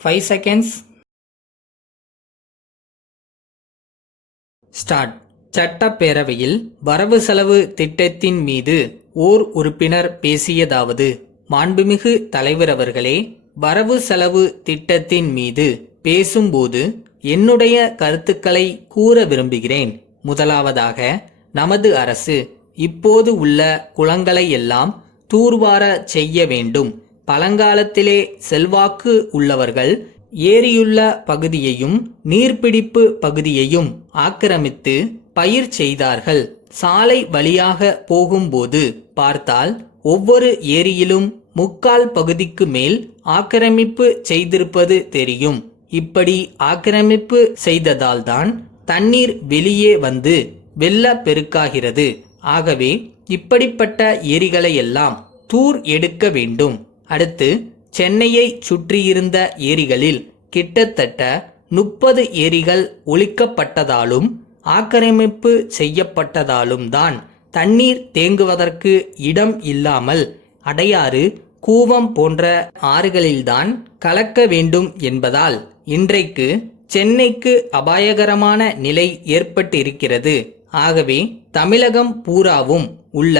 5 seconds. Start. சட்டப்பேரவையில் வரவு செலவு திட்டத்தின் மீது ஓர் உறுப்பினர் பேசியதாவது: மாண்புமிகு தலைவர் அவர்களே, வரவு செலவு திட்டத்தின் மீது பேசும்போது என்னுடைய கருத்துக்களை கூற விரும்புகிறேன். முதலாவதாக, நமது அரசு இப்போது உள்ள குளங்களை எல்லாம் தூர்வார செய்ய வேண்டும். பழங்காலத்திலே செல்வாக்கு உள்ளவர்கள் ஏரியுள்ள பகுதியையும் நீர்பிடிப்பு பகுதியையும் ஆக்கிரமித்து பயிர் செய்தார்கள். சாலை வழியாக போகும்போது பார்த்தால் ஒவ்வொரு ஏரியிலும் 3/4 பகுதிக்கு மேல் ஆக்கிரமிப்பு செய்திருப்பது தெரியும். இப்படி ஆக்கிரமிப்பு செய்ததால்தான் தண்ணீர் வெளியே வந்து வெள்ள பெருக்காகிறது. ஆகவே இப்படிப்பட்ட ஏரிகளை எல்லாம் தூர் எடுக்க வேண்டும். அடுத்து, சென்னையை சுற்றியிருந்த ஏரிகளில் கிட்டத்தட்ட 30 ஏரிகள் ஒழிக்கப்பட்டதாலும் ஆக்கிரமிப்பு செய்யப்பட்டதாலும் தான் தண்ணீர் தேங்குவதற்கு இடம் இல்லாமல் அடையாறு, கூவம் போன்ற ஆறுகளில்தான் கலக்க வேண்டும் என்பதால் இன்றைக்கு சென்னைக்கு அபாயகரமான நிலை ஏற்பட்டிருக்கிறது. ஆகவே தமிழகம் பூராவும் உள்ள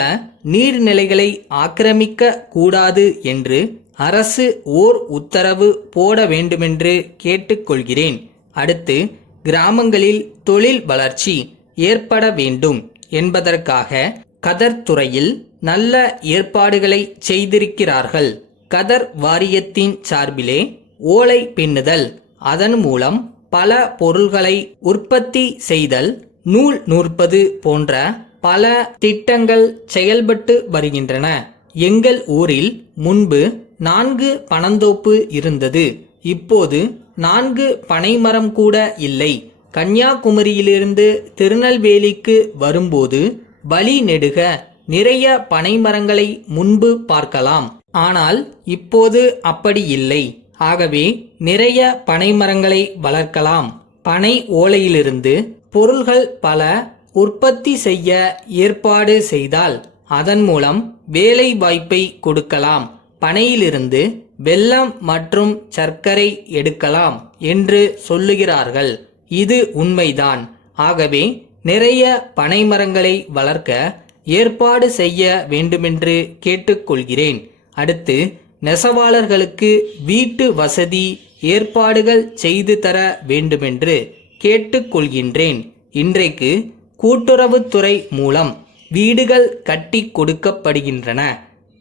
நீர்நிலைகளை ஆக்கிரமிக்க கூடாது என்று அரசு ஓர் உத்தரவு போட வேண்டுமென்று கேட்டுக்கொள்கிறேன். அடுத்து, கிராமங்களில் தொழில் வளர்ச்சி ஏற்பட வேண்டும் என்பதற்காக கதர் துறையில் நல்ல ஏற்பாடுகளை செய்திருக்கிறார்கள். கதர் வாரியத்தின் சார்பிலே ஓலை பின்னுதல், அதன் மூலம் பல பொருள்களை உற்பத்தி செய்தல், நூல் நூற்பது போன்ற பல திட்டங்கள் செயல்பட்டு வருகின்றன. எங்கள் ஊரில் முன்பு 4 பனந்தோப்பு இருந்தது. இப்போது 4 பனைமரம் கூட இல்லை. கன்னியாகுமரியிலிருந்து திருநெல்வேலிக்கு வரும்போது வழி நெடுக நிறைய பனைமரங்களை முன்பு பார்க்கலாம். ஆனால் இப்போது அப்படி இல்லை. ஆகவே நிறைய பனைமரங்களை வளர்க்கலாம். பனை ஓலையிலிருந்து பொருள்கள் பல உற்பத்தி செய்ய ஏற்பாடு செய்தால் அதன் மூலம் வேலை வாய்ப்பை கொடுக்கலாம். பனையிலிருந்து வெல்லம் மற்றும் சர்க்கரை எடுக்கலாம் என்று சொல்லுகிறார்கள். இது உண்மைதான். ஆகவே நிறைய பனைமரங்களை வளர்க்க ஏற்பாடு செய்ய வேண்டுமென்று கேட்டுக்கொள்கிறேன். அடுத்து, நெசவாளர்களுக்கு வீட்டு வசதி ஏற்பாடுகள் செய்து தர வேண்டுமென்று கேட்டுக்கொள்கின்றேன். இன்றைக்கு கூட்டுறவுத்துறை மூலம் வீடுகள் கட்டி கொடுக்கப்படுகின்றன.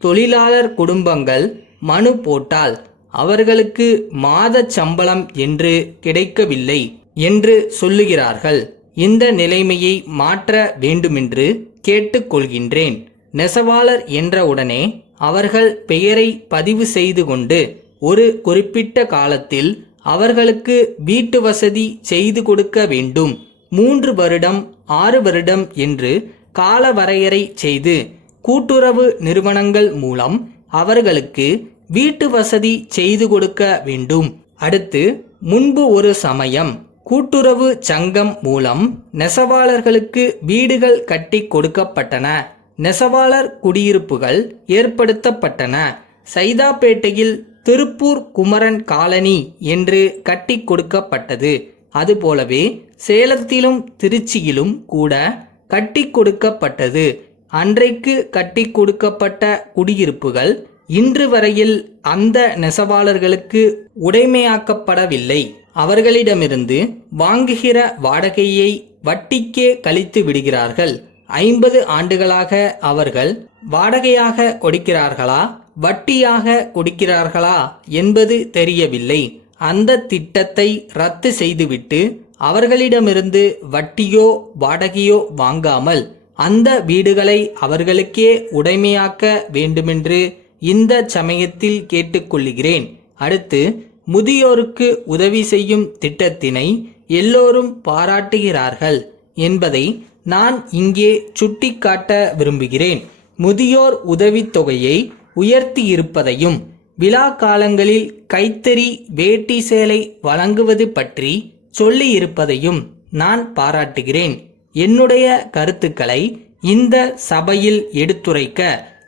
தொழிலாளர் குடும்பங்கள் மனு போட்டால் அவர்களுக்கு மாத சம்பளம் என்று கிடைக்கவில்லை என்று சொல்லுகிறார்கள். இந்த நிலைமையை மாற்ற வேண்டுமென்று கேட்டுக்கொள்கின்றேன். நெசவாளர் என்றவுடனே அவர்கள் பெயரை பதிவு செய்து கொண்டு ஒரு குறிப்பிட்ட காலத்தில் அவர்களுக்கு வீட்டு வசதி செய்து கொடுக்க வேண்டும். 3 வருடம் 6 வருடம் என்று கால வரையறை செய்து கூட்டுறவு நிறுவனங்கள் மூலம் அவர்களுக்கு வீட்டு வசதி செய்து கொடுக்க வேண்டும். அடுத்து, முன்பு ஒரு சமயம் கூட்டுறவு சங்கம் மூலம் நெசவாளர்களுக்கு வீடுகள் கட்டி கொடுக்கப்பட்டன. நெசவாளர் குடியிருப்புகள் ஏற்படுத்தப்பட்டன. சைதாப்பேட்டையில் திருப்பூர் குமரன் காலனி என்று கட்டி கொடுக்கப்பட்டது. அதுபோலவே சேலத்திலும் திருச்சியிலும் கூட கட்டி கொடுக்கப்பட்டது. அன்றைக்கு கட்டி கொடுக்கப்பட்ட குடியிருப்புகள் இன்று வரையில் அந்த நெசவாளர்களுக்கு உடைமையாக்கப்படவில்லை. அவர்களிடமிருந்து வாங்குகிற வாடகையை வட்டிக்கே கழித்து விடுகிறார்கள். 50 ஆண்டுகளாக அவர்கள் வாடகையாக கொடுக்கிறார்களா, வட்டியாக கொடுக்கிறார்களா என்பது தெரியவில்லை. அந்த திட்டத்தை ரத்து செய்துவிட்டு அவர்களிடமிருந்து வட்டியோ வாடகையோ வாங்காமல் அந்த வீடுகளை அவர்களுக்கே உடைமையாக்க வேண்டுமென்று இந்த சமயத்தில் கேட்டுக்கொள்கிறேன். அடுத்து, முதியோருக்கு உதவி செய்யும் திட்டத்தினை எல்லோரும் பாராட்டுகிறார்கள் என்பதை நான் இங்கே சுட்டிக்காட்ட விரும்புகிறேன். முதியோர் உதவித்தொகையை உயர்த்தியிருப்பதையும் விழா காலங்களில் கைத்தறி வேட்டி சேலை வழங்குவது பற்றி சொல்லியிருப்பதையும் நான் பாராட்டுகிறேன். என்னுடைய கருத்துக்களை இந்த சபையில் எடுத்துரைக்க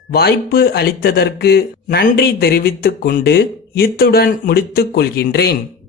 வாய்ப்பு அளித்ததற்கு நன்றி தெரிவித்துக் கொண்டு இத்துடன் முடித்துக் கொள்கின்றேன்.